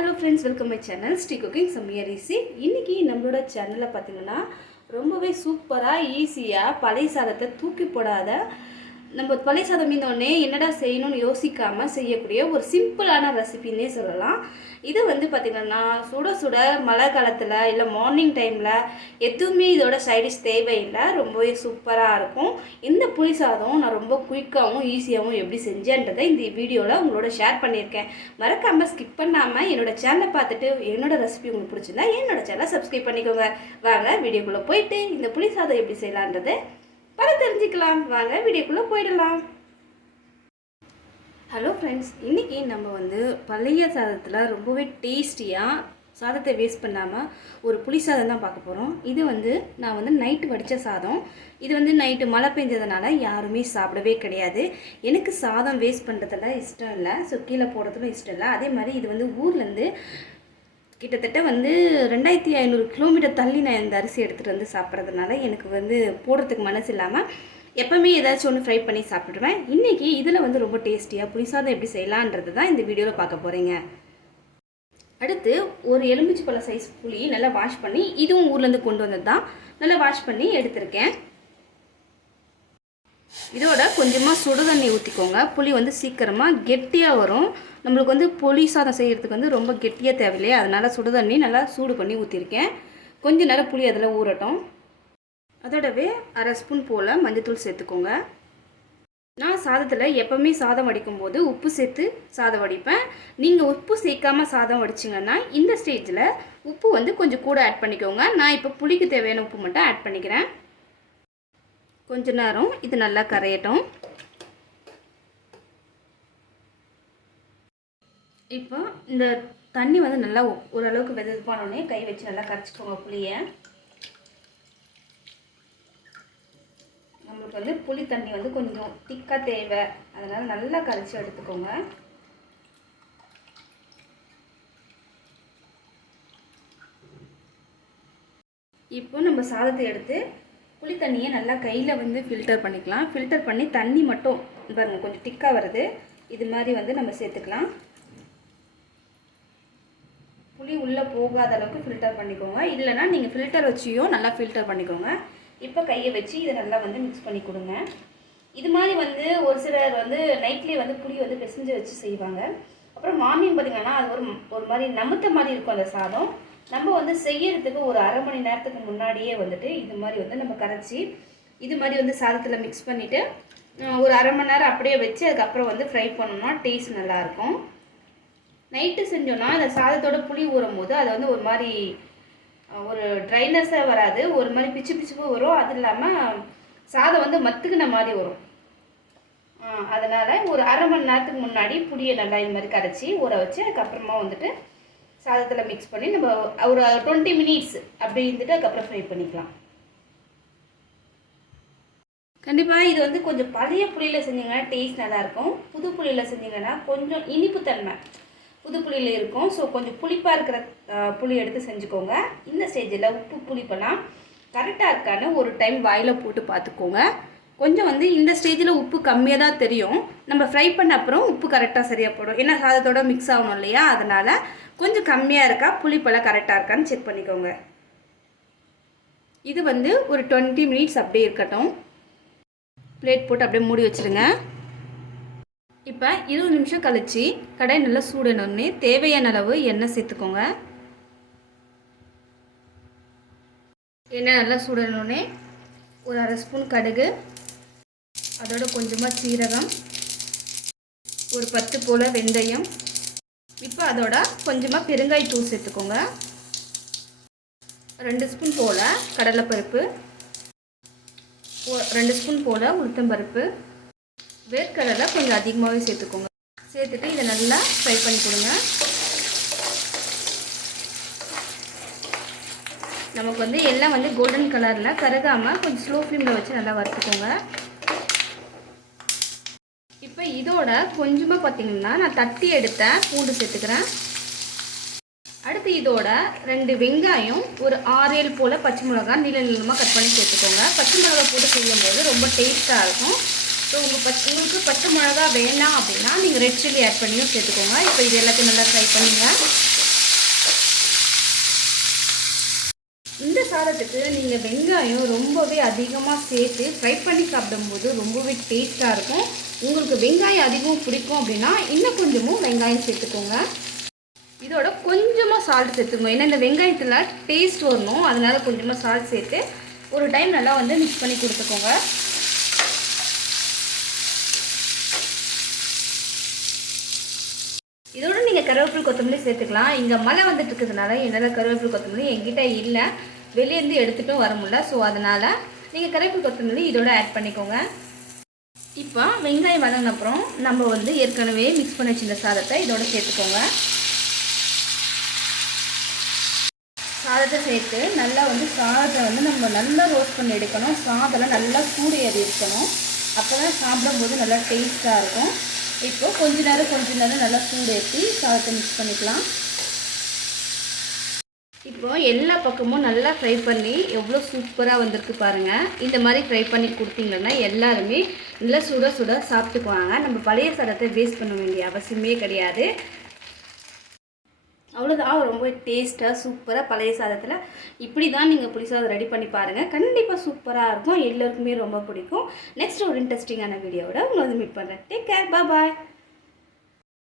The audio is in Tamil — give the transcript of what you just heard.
Hello friends, welcome to my channel Stay Cooking Samiyarisi. இன்னைக்கு நம்மளோட சேனல்ல பாத்தீங்கன்னா ரொம்பவே சூப்பரா ஈஸியா பழைய சாதத்தை தூக்கி போடாத நம்ம பழைய சாதம் மீந்தோனே என்னடா செய்யணும்னு யோசிக்காம செய்யக்கூடிய ஒரு சிம்பிளான ரெசிபினே சொல்லலாம். இது வந்து பாத்தீங்கன்னா சுட சுட மழை காலத்துல இல்ல மார்னிங் டைம்ல எதுவுமே இதோட சைட் டிஷ் தேவையில்லை, ரொம்பவே சூப்பரா இருக்கும். இந்த புளி சாதம் நான் ரொம்ப குயிக்காவும் ஈஸியாவும் எப்படி செஞ்சேன்றதை இந்த வீடியோல உங்களோட ஷேர் பண்ணியிருக்கேன். மறக்காம ஸ்கிப் பண்ணாம என்னோட சேனலை பார்த்துட்டு என்னோட ரெசிபி உங்களுக்கு பிடிச்சிருந்தா என்னோட சேனலை சப்ஸ்கிரைப் பண்ணிக்கோங்க. வாங்க வீடியோக்குள்ள போயிட்டு இந்த புளி சாதம் எப்படி செய்யலான்றதை தெரிஞ்சுக்கலாம். வாங்க வீடியோக்குள்ள போயிடலாம். ஹலோ ஃப்ரெண்ட்ஸ், இன்றைக்கி நம்ம வந்து பழைய சாதத்தில் ரொம்பவே டேஸ்டியாக சாதத்தை வேஸ்ட் பண்ணாமல் ஒரு புளி சாதம் தான் பார்க்க போகிறோம். இது வந்து நான் வந்து நைட்டு வடித்த சாதம். இது வந்து நைட்டு மழை பெஞ்சதுனால யாருமே சாப்பிடவே கிடையாது. எனக்கு சாதம் வேஸ்ட் பண்ணுறதுல இஷ்டம் இல்லை, ஸோ கீழே போடுறதுல இஷ்டம் இல்லை. அதே மாதிரி இது வந்து ஊர்லேருந்து கிட்டத்தட்ட வந்து 2500 கிலோமீட்டர் தள்ளி நான் இந்த அரிசி எடுத்துகிட்டு வந்து சாப்பிட்றதுனால எனக்கு வந்து போடுறதுக்கு மனசு இல்லாமல் எப்போவுமே ஏதாச்சும் ஒன்று ஃப்ரை பண்ணி சாப்பிடுவேன். இன்றைக்கி இதில் வந்து ரொம்ப டேஸ்டியாக புளி சாதம் எப்படி செய்யலான்றது தான் இந்த வீடியோவில் பார்க்க போகிறீங்க. அடுத்து ஒரு எலுமிச்சை பழ சைஸ் புளி நல்லா வாஷ் பண்ணி, இதுவும் ஊர்லேருந்து கொண்டு வந்தது தான், நல்லா வாஷ் பண்ணி எடுத்திருக்கேன். இதோட கொஞ்சமாக சுடு தண்ணி ஊற்றிக்கோங்க. புளி வந்து சீக்கிரமாக கெட்டியாக வரும். நம்மளுக்கு வந்து புளி சாதம் செய்கிறதுக்கு வந்து ரொம்ப கெட்டியாக தேவையில்லையே, அதனால் சுடு தண்ணி நல்லா சூடு பண்ணி ஊற்றிருக்கேன். கொஞ்சம் நேரம் புளி அதில் ஊறட்டும். அதோடவே 1/2 ஸ்பூன் போல் மஞ்சத்தூள் சேர்த்துக்கோங்க. நான் சாதத்தில் எப்போவுமே சாதம் வடிக்கும்போது உப்பு சேர்த்து சாதம் வடிப்பேன். நீங்கள் உப்பு சேர்க்காமல் சாதம் வடிச்சிங்கன்னா இந்த ஸ்டேஜில் உப்பு வந்து கொஞ்சம் கூட ஆட் பண்ணிக்கோங்க. நான் இப்போ புளிக்கு தேவையான உப்பு மட்டும் ஆட் பண்ணிக்கிறேன். கொஞ்ச நேரம் இது நல்லா கரையட்டும். இப்போ இந்த தண்ணி வந்து நல்லா ஓரளவுக்கு வெதுப்பானோடனே கை வச்சு நல்லா கரைச்சிக்கோங்க புளியை. நம்மளுக்கு வந்து புளி தண்ணி வந்து கொஞ்சம் திக்காக தேவை, அதனால் நல்லா கரைச்சி எடுத்துக்கோங்க. இப்போ நம்ம சாதத்தை எடுத்து புளி தண்ணியை நல்லா கையில் வந்து ஃபில்டர் பண்ணிக்கலாம். ஃபில்டர் பண்ணி தண்ணி மட்டும் பாருங்கள் கொஞ்சம் திக்காக வருது, இது மாதிரி வந்து நம்ம சேர்த்துக்கலாம். புளி உள்ளே போகாத அளவுக்கு ஃபில்டர் பண்ணிக்கோங்க, இல்லைனா நீங்கள் ஃபில்டர் வச்சியும் நல்லா ஃபில்டர் பண்ணிக்கோங்க. இப்போ கையை வச்சு இதை நல்லா வந்து மிக்ஸ் பண்ணி கொடுங்க. இது மாதிரி வந்து ஒரு சிலர் வந்து நைட்லேயே வந்து புளி வந்து பிசைஞ்சு வச்சு செய்வாங்க. அப்புறம் மார்னிங் பார்த்திங்கன்னா அது ஒரு மாதிரி நமுத்த மாதிரி இருக்கும் அந்த சாதம். நம்ம வந்து செய்யறதுக்கு ஒரு 1/2 மணி நேரத்துக்கு முன்னாடியே வந்துட்டு இது மாதிரி வந்து நம்ம கரைச்சி இது மாதிரி வந்து சாதத்தில் மிக்ஸ் பண்ணிவிட்டு ஒரு 1/2 மணி நேரம் அப்படியே வச்சு அதுக்கப்புறம் வந்து ஃப்ரை பண்ணோம்னா டேஸ்ட் நல்லாயிருக்கும். நைட்டு செஞ்சோன்னா அந்த சாதத்தோட புளி ஊறும் போது அது வந்து ஒரு மாதிரி ஒரு ட்ரைனஸாக வராது, ஒரு மாதிரி பிச்சு பிச்சுப்பு வரும். அது இல்லாமல் சாதம் வந்து மத்துக்குன மாதிரி வரும். அதனால் ஒரு 1/2 மணி நேரத்துக்கு முன்னாடி புளியை நல்லா இது மாதிரி கரைச்சி ஊற வச்சு அதுக்கப்புறமா வந்துட்டு சாதத்தில் மிக்ஸ் பண்ணி நம்ம ஒரு 20 மினிட்ஸ் அப்படி இருந்துட்டு அதுக்கப்புறம் ஃப்ரை பண்ணிக்கலாம். கண்டிப்பாக இது வந்து கொஞ்சம் பழைய புளியில் செஞ்சிங்கன்னா டேஸ்ட் நல்லாயிருக்கும். புது புளியில் செஞ்சிங்கன்னா கொஞ்சம் இனிப்புத்தன்மை புது புளியில் இருக்கும். ஸோ கொஞ்சம் புளிப்பாக இருக்கிற புளி எடுத்து செஞ்சுக்கோங்க. இந்த ஸ்டேஜில் உப்பு புளிப்பெல்லாம் கரெக்டாக இருக்கான்னு ஒரு டைம் வாயில் போட்டு பார்த்துக்கோங்க. கொஞ்சம் வந்து இந்த ஸ்டேஜில் உப்பு கம்மியாக தான் தெரியும். நம்ம ஃப்ரை பண்ண அப்புறம் உப்பு கரெக்டாக சரியாக போடும், ஏன்னா சாதத்தோடு மிக்ஸ் ஆகணும் இல்லையா, அதனால் கொஞ்சம் கம்மியாக இருக்கா புளிப்பெல்லாம் கரெக்டாக இருக்கான்னு செக் பண்ணிக்கோங்க. இது வந்து ஒரு 20 மினிட்ஸ் அப்படியே இருக்கட்டும். பிளேட் போட்டு அப்படியே மூடி வச்சுருங்க. இப்போ 20 நிமிஷம் கழித்து கடாய் நல்லா சூடணுன்னே தேவையான அளவு எண்ணெய் சேர்த்துக்கோங்க. எண்ணெய் நல்லா சூடணுன்னே ஒரு 1/2 ஸ்பூன் கடுகு, அதோட கொஞ்சமாக சீரகம், ஒரு 10 போல் வெந்தயம், இப்போ அதோட கொஞ்சமாக பெருங்காயத்தூள் சேர்த்துக்கோங்க. 2 ஸ்பூன் போல் கடலைப்பருப்பு, 2 ஸ்பூன் போல் உளுத்தம்பருப்பு, வேர்க்கடலை கொஞ்சம் அதிகமாகவே சேர்த்துக்கோங்க. சேர்த்துட்டு இதை நல்லா ஃப்ரை பண்ணி கொடுங்க. நமக்கு வந்து எல்லாம் வந்து கோல்டன் கலரில் கருகாமல் கொஞ்சம் ஸ்லோ ஃப்ளேமில் வச்சு நல்லா வறுத்துக்கோங்க. இப்போ இதோட கொஞ்சமாக பார்த்திங்கன்னா நான் தட்டி எடுத்த பூண்டு சேர்த்துக்கிறேன். அடுத்து இதோட 2 வெங்காயம், ஒரு 6-7 போல் பச்சை மிளகாய் நீள நீளமாக கட் பண்ணி சேர்த்துக்கோங்க. பச்சை மிளகாய் போட்டு செய்யும்போது ரொம்ப டேஸ்ட்டாக இருக்கும். ஸோ உங்களுக்கு பச்சை மிளகா வேணாம் அப்படின்னா நீங்கள் ரெட் சில்லி ஆட் பண்ணியும் சேர்த்துக்கோங்க. இப்போ இது எல்லாத்தையும் நல்லா ஃப்ரை பண்ணுங்கள். சாதத்துக்கு நீங்கள் வெங்காயம் ரொம்பவே அதிகமாக சேர்த்து ஃப்ரை பண்ணி சாப்பிடும்போது ரொம்பவே டேஸ்ட்டாக இருக்கும். உங்களுக்கு வெங்காயம் அதிகமாக பிடிக்கும் அப்படின்னா இன்னும் கொஞ்சமும் வெங்காயம் சேர்த்துக்கோங்க. இதோட கொஞ்சமாக சால்ட் சேர்த்துக்கோங்க. ஏன்னா இந்த வெங்காயத்தில் டேஸ்ட் வரணும், அதனால் கொஞ்சமாக சால்ட் சேர்த்து ஒரு டைம் நல்லா வந்து மிக்ஸ் பண்ணி கொடுத்துக்கோங்க. இதோட நீங்கள் கருவேப்பிலை கொத்தமல்லி சேர்த்துக்கலாம். இங்கே மழை வந்துட்டு இருக்கிறதுனால என்னால் கருவேப்பிலை கொத்தமல்லி என்கிட்ட இல்லை, வெளியேருந்து எடுத்துகிட்டும் வர முடியல. ஸோ அதனால் நீங்கள் கருவேப்பிலை கொத்தமல்லி இதோட ஆட் பண்ணிக்கோங்க. இப்போ வெங்காயம் வதங்கின அப்புறம் நம்ம வந்து ஏற்கனவே மிக்ஸ் பண்ணி வச்சிருந்த சாதத்தை இதோட சேர்த்துக்கோங்க. சாதத்தை சேர்த்து நல்லா வந்து சாதத்தை வந்து நம்ம நல்லா ரோஸ்ட் பண்ணி எடுக்கணும். சாதம்லாம் நல்லா சூடு ஏறி இருக்கணும், அப்போ தான் சாப்பிடும்போது நல்லா டேஸ்ட்டாக இருக்கும். இப்போது கொஞ்ச நேரம் நல்லா சூடு ஏற்றி சாதத்தை மிக்ஸ் பண்ணிக்கலாம். இப்போது எல்லா பக்கமும் நல்லா ஃப்ரை பண்ணி எவ்வளோ சூப்பராக வந்திருக்கு பாருங்கள். இந்த மாதிரி ஃப்ரை பண்ணி கொடுத்தீங்கன்னா எல்லாருமே நல்லா சுட சுட சாப்பிட்டுக்குவாங்க. நம்ம பழைய சாதத்தை வேஸ்ட் பண்ண வேண்டிய அவசியமே கிடையாது. அவ்வளோதான், ரொம்ப டேஸ்ட்டாக சூப்பராக பழைய சாதத்தில் இப்படி தான் நீங்கள் புளி சாதம் ரெடி பண்ணி பாருங்கள். கண்டிப்பாக சூப்பராக இருக்கும், எல்லாருக்குமே ரொம்ப பிடிக்கும். நெக்ஸ்ட் ஒரு இன்ட்ரெஸ்டிங்கான வீடியோவோட உங்களை வந்து மீட் பண்ணுறேன். டேக் கேர், பாய்.